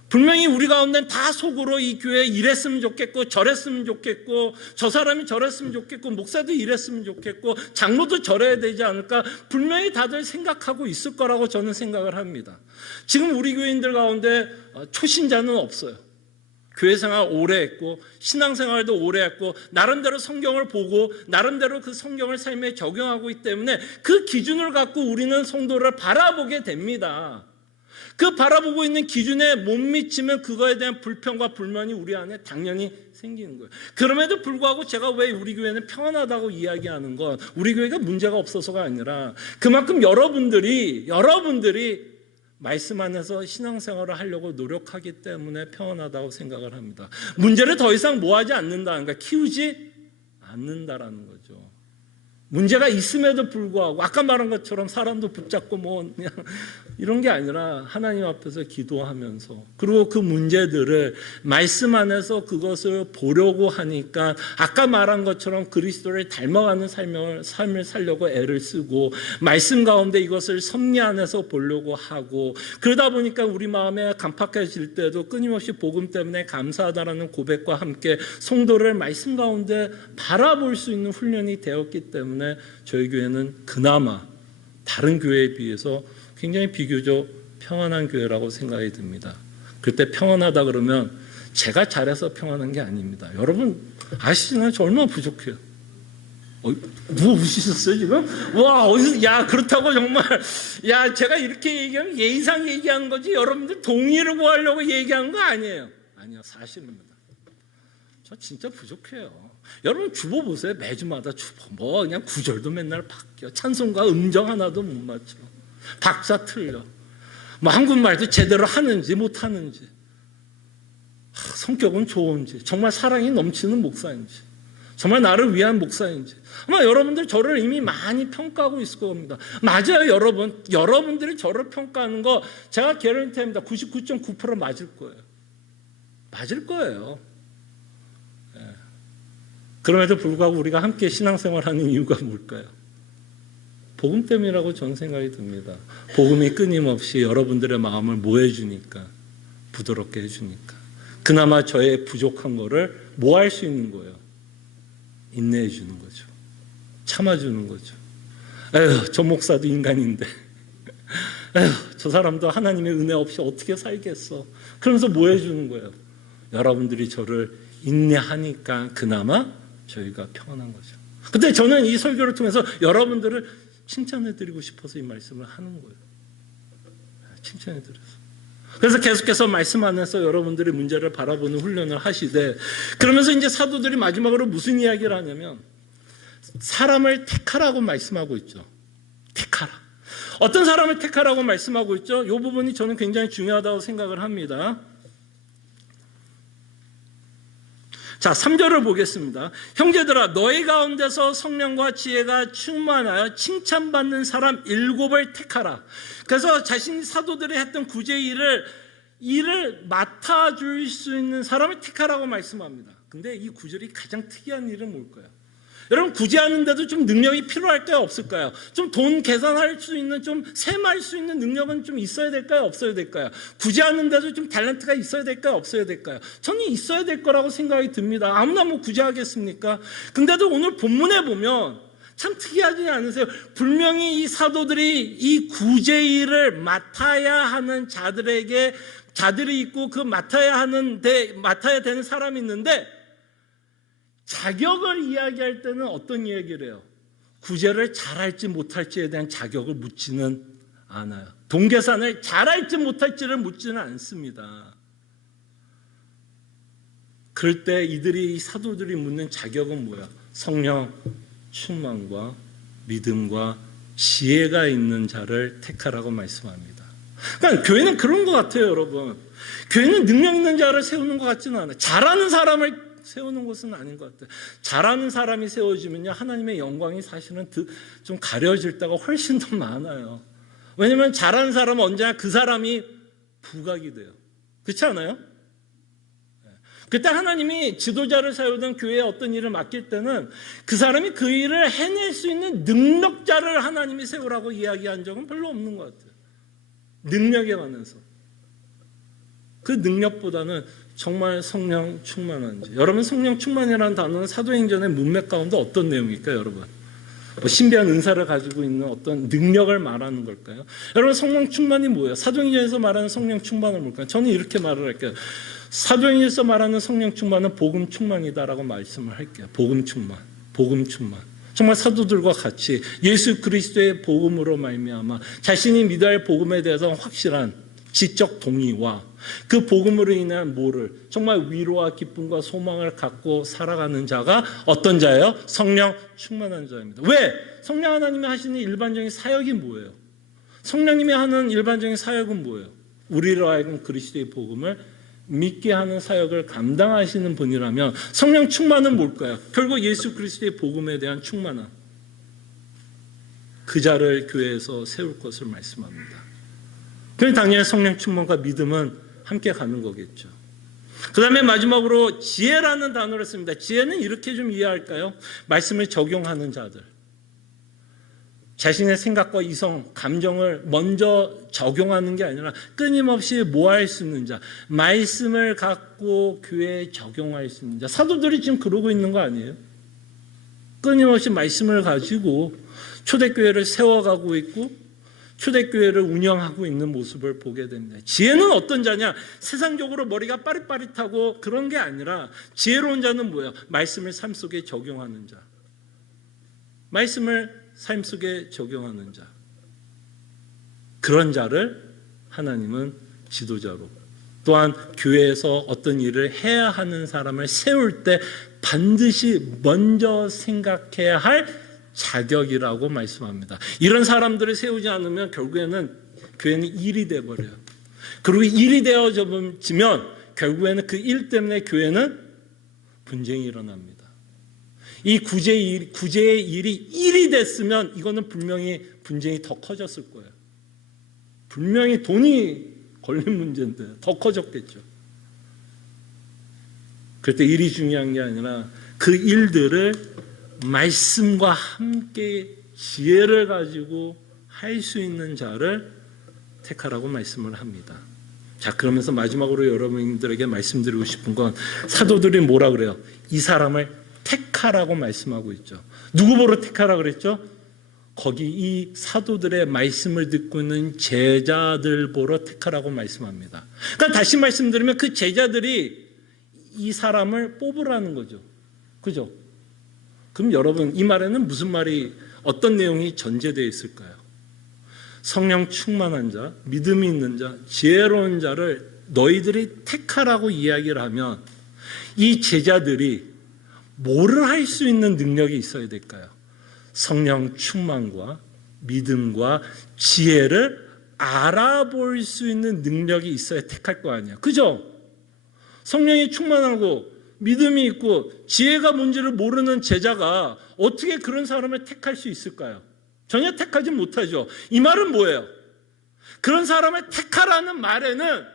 분명히 우리 가운데는 다 속으로 이 교회 이랬으면 좋겠고 저랬으면 좋겠고 저 사람이 저랬으면 좋겠고 목사도 이랬으면 좋겠고 장로도 저래야 되지 않을까 분명히 다들 생각하고 있을 거라고 저는 생각을 합니다. 지금 우리 교인들 가운데 초신자는 없어요. 교회 생활 오래 했고 신앙생활도 오래 했고 나름대로 성경을 보고 나름대로 그 성경을 삶에 적용하고 있기 때문에 그 기준을 갖고 우리는 성도를 바라보게 됩니다. 그 바라보고 있는 기준에 못 미치면 그거에 대한 불평과 불만이 우리 안에 당연히 생기는 거예요. 그럼에도 불구하고 제가 왜 우리 교회는 평안하다고 이야기하는 건 우리 교회가 문제가 없어서가 아니라 그만큼 여러분들이 말씀 안에서 신앙생활을 하려고 노력하기 때문에 평안하다고 생각을 합니다. 문제를 더 이상 뭐하지 않는다는 거야. 키우지 않는다라는 거죠. 문제가 있음에도 불구하고 아까 말한 것처럼 사람도 붙잡고 뭐 그냥 이런 게 아니라 하나님 앞에서 기도하면서 그리고 그 문제들을 말씀 안에서 그것을 보려고 하니까 아까 말한 것처럼 그리스도를 닮아가는 삶을 살려고 애를 쓰고 말씀 가운데 이것을 섭리 안에서 보려고 하고 그러다 보니까 우리 마음에 간팍해질 때도 끊임없이 복음 때문에 감사하다라는 고백과 함께 성도를 말씀 가운데 바라볼 수 있는 훈련이 되었기 때문에 저희 교회는 그나마 다른 교회에 비해서 굉장히 비교적 평안한 교회라고 생각이 듭니다. 그때 평안하다 그러면 제가 잘해서 평안한 게 아닙니다. 여러분 아시잖아요. 저 얼마나 부족해요. 누가 웃으셨어요 지금? 와 어디서 야 그렇다고 정말 야 제가 이렇게 얘기하면 예의상 얘기하는 거지 여러분들 동의를 구하려고 얘기하는 거 아니에요. 아니요 사실입니다. 저 진짜 부족해요. 여러분 주보 보세요. 매주마다 주보 뭐 그냥 구절도 맨날 바뀌어. 찬송가 음정 하나도 못 맞춰. 박자 틀려. 뭐 한국말도 제대로 하는지 못하는지 성격은 좋은지 정말 사랑이 넘치는 목사인지 정말 나를 위한 목사인지 아마 여러분들 저를 이미 많이 평가하고 있을 겁니다. 맞아요. 여러분들이 저를 평가하는 거 제가 개런티합니다. 99.9% 맞을 거예요. 맞을 거예요. 그럼에도 불구하고 우리가 함께 신앙생활하는 이유가 뭘까요? 복음 때문이라고 저는 생각이 듭니다. 복음이 끊임없이 여러분들의 마음을 모해주니까 부드럽게 해주니까 그나마 저의 부족한 거를 뭐 할 수 있는 거예요? 인내해 주는 거죠. 참아주는 거죠. 에휴 저 목사도 인간인데 에휴 저 사람도 하나님의 은혜 없이 어떻게 살겠어. 그러면서 뭐 해주는 거예요? 여러분들이 저를 인내하니까 그나마 저희가 평안한 거죠. 근데 저는 이 설교를 통해서 여러분들을 칭찬해드리고 싶어서 이 말씀을 하는 거예요. 칭찬해드려서. 그래서 계속해서 말씀 안에서 여러분들의 문제를 바라보는 훈련을 하시되 그러면서 이제 사도들이 마지막으로 무슨 이야기를 하냐면 사람을 택하라고 말씀하고 있죠. 택하라. 어떤 사람을 택하라고 말씀하고 있죠. 이 부분이 저는 굉장히 중요하다고 생각을 합니다. 자, 3절을 보겠습니다. 형제들아 너희 가운데서 성령과 지혜가 충만하여 칭찬받는 사람 7을 택하라. 그래서 자신이 사도들이 했던 구제의 일을 맡아줄 수 있는 사람을 택하라고 말씀합니다. 근데 이 구절이 가장 특이한 일은 뭘까요? 여러분 구제하는데도 좀 능력이 필요할까요? 없을까요? 좀 돈 계산할 수 있는 좀 셈할 수 있는 능력은 좀 있어야 될까요? 없어야 될까요? 구제하는데도 좀 탤런트가 있어야 될까요? 없어야 될까요? 저는 있어야 될 거라고 생각이 듭니다. 아무나 뭐 구제하겠습니까? 근데도 오늘 본문에 보면 참 특이하지 않으세요? 분명히 이 사도들이 이 구제의 일을 맡아야 하는 자들이 있고 그 맡아야 되는 사람이 있는데 자격을 이야기할 때는 어떤 이야기를 해요? 구제를 잘할지 못할지에 대한 자격을 묻지는 않아요. 동계산을 잘할지 못할지를 묻지는 않습니다. 그럴 때 이 사도들이 묻는 자격은 뭐야? 성령 충만과 믿음과 지혜가 있는 자를 택하라고 말씀합니다. 그러니까 교회는 그런 것 같아요, 여러분. 교회는 능력 있는 자를 세우는 것 같지는 않아요. 잘하는 사람을 세우는 것은 아닌 것 같아요. 잘하는 사람이 세워지면요, 하나님의 영광이 사실은 좀 가려질 때가 훨씬 더 많아요. 왜냐하면 잘하는 사람은 언제나 그 사람이 부각이 돼요. 그렇지 않아요? 그때 하나님이 지도자를 세우던 교회에 어떤 일을 맡길 때는 그 사람이 그 일을 해낼 수 있는 능력자를 하나님이 세우라고 이야기한 적은 별로 없는 것 같아요. 능력에 관해서. 그 능력보다는 정말 성령 충만한지. 여러분, 성령 충만이라는 단어는 사도행전의 문맥 가운데 어떤 내용일까요, 여러분? 신비한 은사를 가지고 있는 어떤 능력을 말하는 걸까요? 여러분, 성령 충만이 뭐예요? 사도행전에서 말하는 성령 충만은 뭘까요? 저는 이렇게 말을 할게요. 사도행전에서 말하는 성령 충만은 복음 충만이다라고 말씀을 할게요. 복음 충만, 복음 충만. 정말 사도들과 같이 예수 그리스도의 복음으로 말미암아 자신이 믿어야 할 복음에 대해서 확실한 지적 동의와 그 복음으로 인한 뭐를 정말 위로와 기쁨과 소망을 갖고 살아가는 자가 어떤 자예요? 성령 충만한 자입니다. 왜? 성령 하나님이 하시는 일반적인 사역이 뭐예요? 성령님이 하는 일반적인 사역은 뭐예요? 우리로 하여금 그리스도의 복음을 믿게 하는 사역을 감당하시는 분이라면 성령 충만은 뭘까요? 결국 예수 그리스도의 복음에 대한 충만함. 그 자를 교회에서 세울 것을 말씀합니다. 그래서 당연히 성령 충만과 믿음은 함께 가는 거겠죠. 그 다음에 마지막으로 지혜라는 단어를 씁니다. 지혜는 이렇게 좀 이해할까요? 말씀을 적용하는 자들. 자신의 생각과 이성, 감정을 먼저 적용하는 게 아니라 끊임없이 모할 수 있는 자, 말씀을 갖고 교회에 적용할 수 있는 자. 사도들이 지금 그러고 있는 거 아니에요? 끊임없이 말씀을 가지고 초대교회를 세워가고 있고 초대교회를 운영하고 있는 모습을 보게 됩니다. 지혜는 어떤 자냐? 세상적으로 머리가 빠릿빠릿하고 그런 게 아니라 지혜로운 자는 뭐예요? 말씀을 삶 속에 적용하는 자. 말씀을 삶 속에 적용하는 자. 그런 자를 하나님은 지도자로, 또한 교회에서 어떤 일을 해야 하는 사람을 세울 때 반드시 먼저 생각해야 할 자격이라고 말씀합니다. 이런 사람들을 세우지 않으면 결국에는 교회는 일이 되어버려요. 그리고 일이 되어지면 결국에는 그 일 때문에 교회는 분쟁이 일어납니다. 이 구제의 일이 일이 됐으면 이거는 분명히 분쟁이 더 커졌을 거예요. 분명히 돈이 걸린 문제인데 더 커졌겠죠. 그럴 때 일이 중요한 게 아니라 그 일들을 말씀과 함께 지혜를 가지고 할 수 있는 자를 택하라고 말씀을 합니다. 자, 그러면서 마지막으로 여러분들에게 말씀드리고 싶은 건 사도들이 뭐라 그래요? 이 사람을 택하라고 말씀하고 있죠. 누구 보러 택하라고 그랬죠? 거기 이 사도들의 말씀을 듣고 있는 제자들 보러 택하라고 말씀합니다. 그러니까 다시 말씀드리면 그 제자들이 이 사람을 뽑으라는 거죠. 그죠? 그럼 여러분, 이 말에는 무슨 말이, 어떤 내용이 전제되어 있을까요? 성령 충만한 자, 믿음이 있는 자, 지혜로운 자를 너희들이 택하라고 이야기를 하면 이 제자들이 뭐를 할 수 있는 능력이 있어야 될까요? 성령 충만과 믿음과 지혜를 알아볼 수 있는 능력이 있어야 택할 거 아니에요. 그죠? 성령이 충만하고 믿음이 있고 지혜가 뭔지를 모르는 제자가 어떻게 그런 사람을 택할 수 있을까요? 전혀 택하지 못하죠. 이 말은 뭐예요? 그런 사람을 택하라는 말에는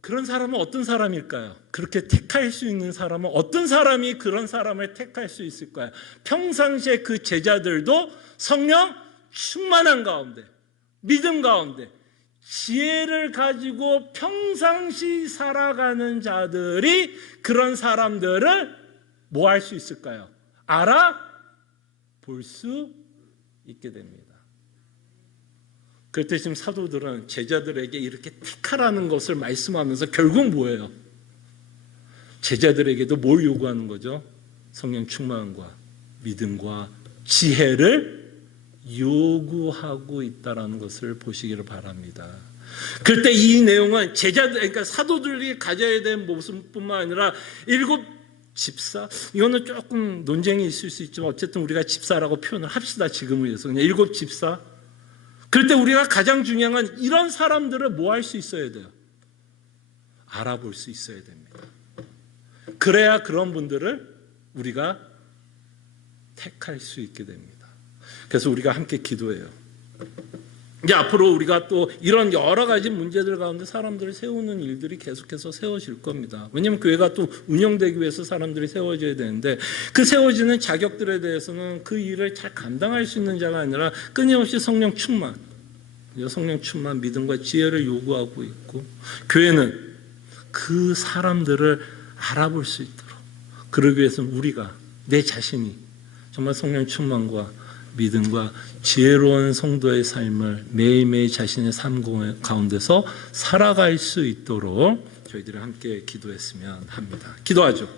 그런 사람은 어떤 사람일까요? 그렇게 택할 수 있는 사람은 어떤 사람이 그런 사람을 택할 수 있을까요? 평상시에 그 제자들도 성령 충만한 가운데, 믿음 가운데, 지혜를 가지고 평상시 살아가는 자들이 그런 사람들을 뭐 할 수 있을까요? 알아볼 수 있게 됩니다. 그럴 때 지금 사도들은 제자들에게 이렇게 택하라는 것을 말씀하면서 결국 뭐예요? 제자들에게도 뭘 요구하는 거죠? 성령 충만과 믿음과 지혜를 요구하고 있다는 것을 보시기를 바랍니다. 그럴 때 이 내용은 제자들, 그러니까 사도들이 가져야 되는 모습뿐만 아니라 일곱 집사, 이거는 조금 논쟁이 있을 수 있지만 어쨌든 우리가 집사라고 표현을 합시다. 지금을 위해서 그냥 일곱 집사, 그럴 때 우리가 가장 중요한 건 이런 사람들을 뭐 할 수 있어야 돼요? 알아볼 수 있어야 됩니다. 그래야 그런 분들을 우리가 택할 수 있게 됩니다. 그래서 우리가 함께 기도해요. 이제 앞으로 우리가 또 이런 여러 가지 문제들 가운데 사람들을 세우는 일들이 계속해서 세워질 겁니다. 왜냐하면 교회가 또 운영되기 위해서 사람들이 세워져야 되는데 그 세워지는 자격들에 대해서는 그 일을 잘 감당할 수 있는 자가 아니라 끊임없이 성령 충만, 믿음과 지혜를 요구하고 있고, 교회는 그 사람들을 알아볼 수 있도록, 그러기 위해서는 우리가, 내 자신이 정말 성령 충만과 믿음과 지혜로운 성도의 삶을 매일매일 자신의 삶 가운데서 살아갈 수 있도록 저희들이 함께 기도했으면 합니다. 기도하죠.